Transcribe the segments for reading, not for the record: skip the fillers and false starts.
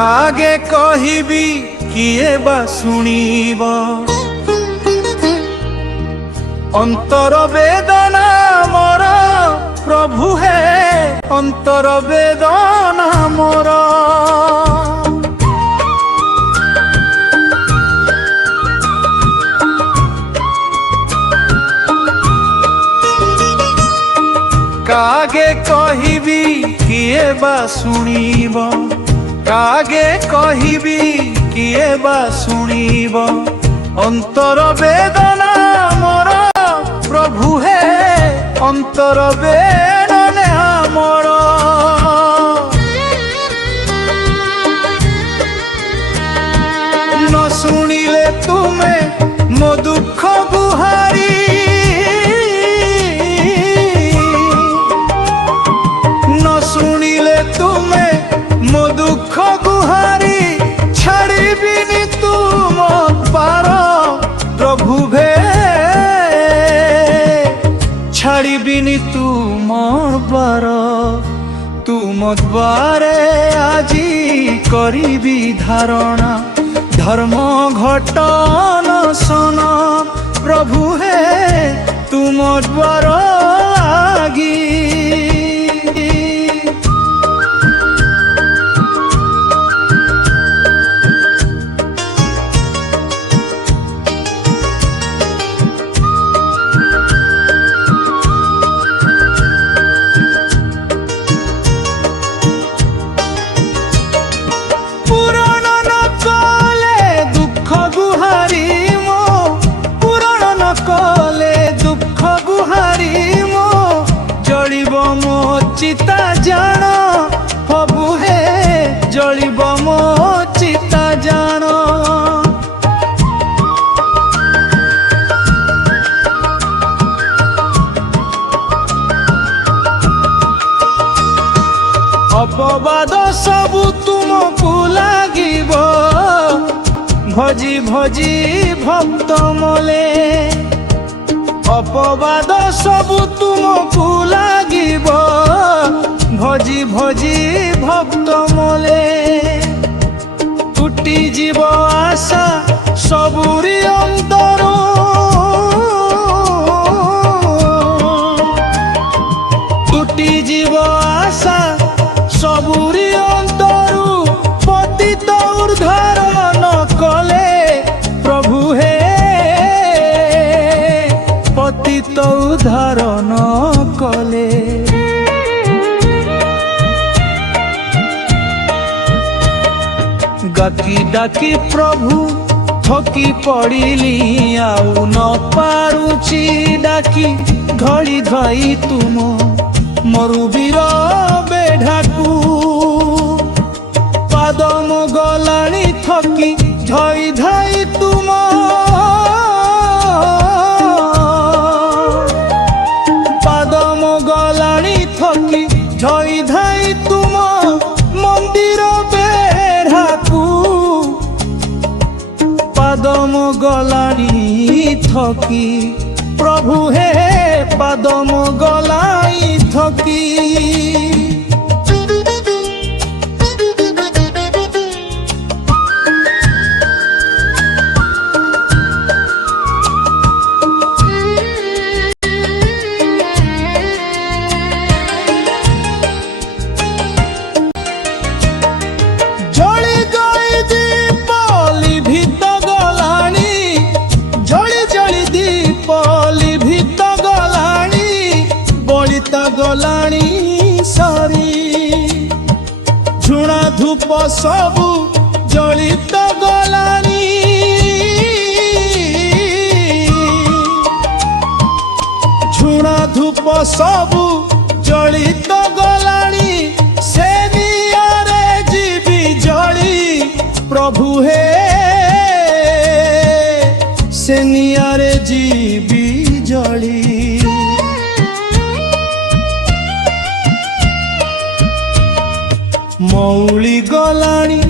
कागे कहिबी किए बा सुनिब अंतर वेदना मोर प्रभु है अंतर वेदना मोर कागे कहिबी किए बा सुनिब कागे कहिबी किए बा सुनिब अंतर वेदना मोर प्रभु है अंतर वेदना मोर न सुनिले तुमे मो दुख गुहारी न सुनिले तुमे मो दुख गुहारी छाड़िबिनी तुम पार प्रभु भे छाड़िबिनी तुम पार तुम द्वारे आजी करिबी धारणा धर्म घटन सन प्रभु है तुम द्वार आगी चिता जान प्रभु है जलिब मो चिता जान अपवाद सबु तुमको लागिब भजी भजी भक्त मले अपवाद सबु तुमको लागिब भजी भजी भक्त मले टूटी जीव आशा सबुरी अंतर टूटी जीव आशा सबुरी अंतर पतित उद्धारण कले प्रभु हे पतित उद्धारण कले गाकी डाकी प्रभु थकी पड़िली आउ न पारुची डाकी घड़ी धाई तुम मरुबीर बेढ़ाकू पादम गलाणी थकी धई धाई तुम पादम गलाणी थकी धई धाई तुम मंदिर पादम गलाणी थकी प्रभु हे पादम गलाई थकी गलाणी सारी झुणा धूप सबु जलित गलाणी झुणा धूप सबु जलित गलाणी से नियारे जीवी जली प्रभु हे से नियारे जीवी जली मौली गलाणी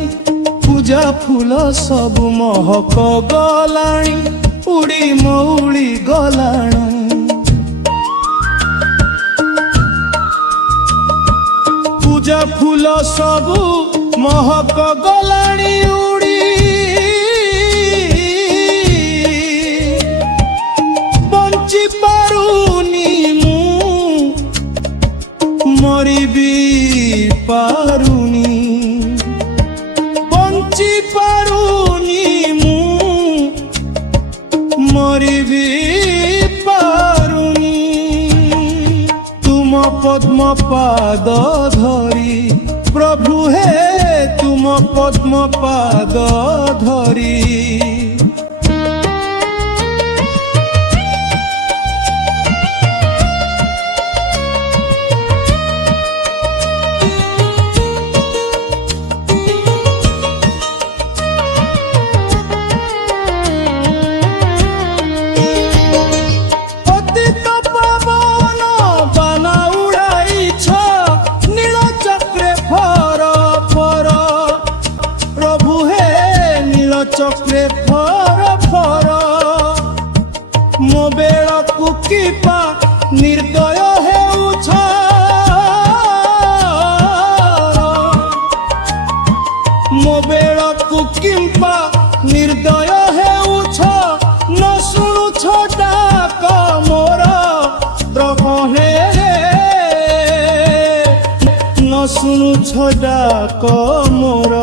पूजा फूल सबु महक गलाणी उड़ी मौली गलाण पूजा फूल सबु महक गलाणी उड़ी बंची पारुनी मु मरी भी पारुनी बंची पारुनी मु मरी भी पारुनी तुम पद्म पाद धरी प्रभु हे तुम पद्म पाद धरी चक्रे फर फर मो बेलकु किपा निर्दय हेउछ मो बेलकु किंपा निर्दय हेउछ न शुणुछ डाक मोर द्रवहे न शुणुछ डाक मोर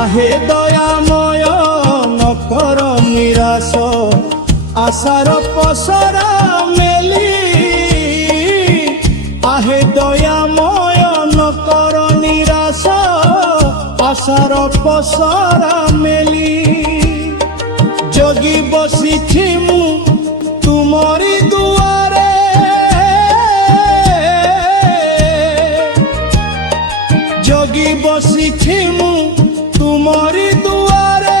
आहे दयामय न कर निराश आशार पसरा मेली आहे दयामय न कर निराश आशार पसरा मेली जगी बसिछि मु तुमरी दुआरे जगी बसिछि मु तुमरी दुआरे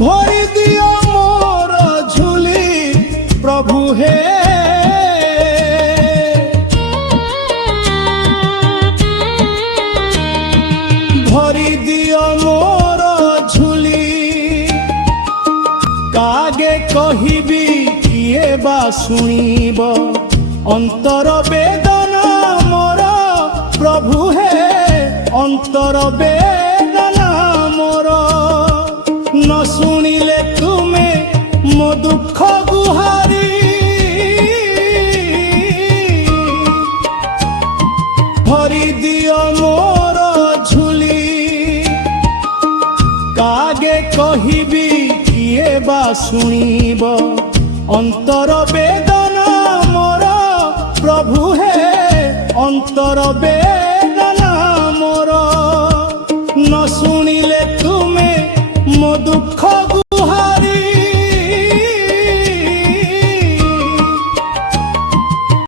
भरी दियो मोर झुली प्रभु हे भरी दियो मोर झुली कागे कहिबी किए बा सुनिब अंतर वेदना मोर प्रभु हे अंतर वेदना मोर न शुणिले तुमे मो दुख गुहारी भरी दियो मोर झुली कागे कहिबी किए बा सुनिब अंतर वेदना मोर प्रभु हे अंतर वेदना मोर न शुणिले तुमे मो दुख